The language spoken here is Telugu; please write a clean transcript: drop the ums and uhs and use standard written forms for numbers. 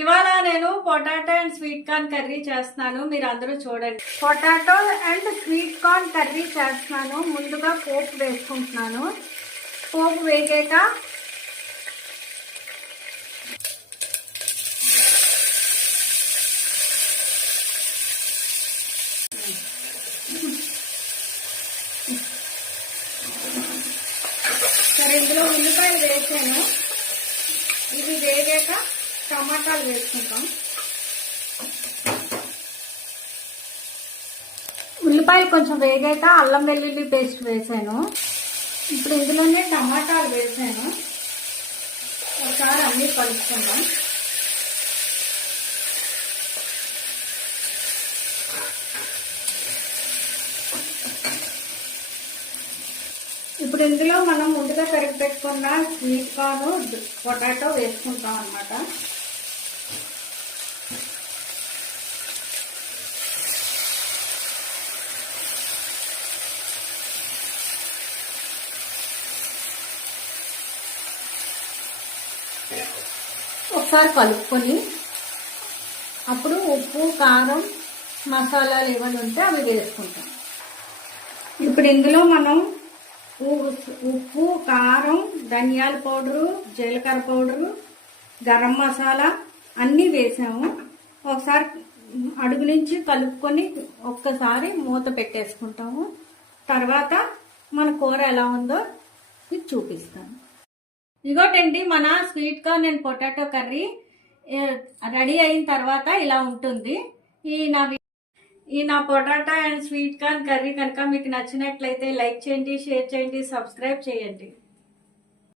ఇవాళ నేను potato and sweet corn curry చేస్తున్నాను. మీరు అందరూ చూడండి. Potato and sweet corn curry చేస్తున్నాను. ముందుగా పోపు వేసుకుంటున్నాను. పోపు వేగాక ఇందులో ఉల్లిపాయలు వేసాను. ఇది వేగాక టమాటాలు వేసుకుంటాం. ఉల్లిపాయలు కొంచెం వేగాక అల్లం వెల్లుల్లి పేస్ట్ వేసాను. ఇప్పుడు ఇందులోనే టమాటాలు వేసాను. ఒకసారి అన్నీ కలుపుకుందాం. ఇప్పుడు ఇందులో మనం ముందుగా తరిగి పెట్టుకున్న స్వీట్ కార్న్ పొటాటో వేసుకుంటాం అన్నమాట. ఒకసారి కలుపుకొని అప్పుడు ఉప్పు కారం మసాలాలు ఏమైనా ఉంటే అవి వేసుకుంటాం. ఇప్పుడు ఇందులో మనం ఉప్పు కారం ధనియాల పౌడరు జీలకర్ర పౌడరు గరం మసాలా అన్నీ వేసాము. ఒకసారి అడుగు నుంచి కలుపుకొని ఒక్కసారి మూత పెట్టేసుకుంటాము. తర్వాత మన కూర ఎలా ఉందో మీకు చూపిస్తాను. ఇగోటండి మన sweet corn and potato curry ready అయిన తర్వాత ఇలా ఉంటుంది. ఈ నా potato and sweet corn curry కనుక మీకు నచ్చినట్లయితే లైక్ చేయండి, షేర్ చేయండి, సబ్స్క్రైబ్ చేయండి.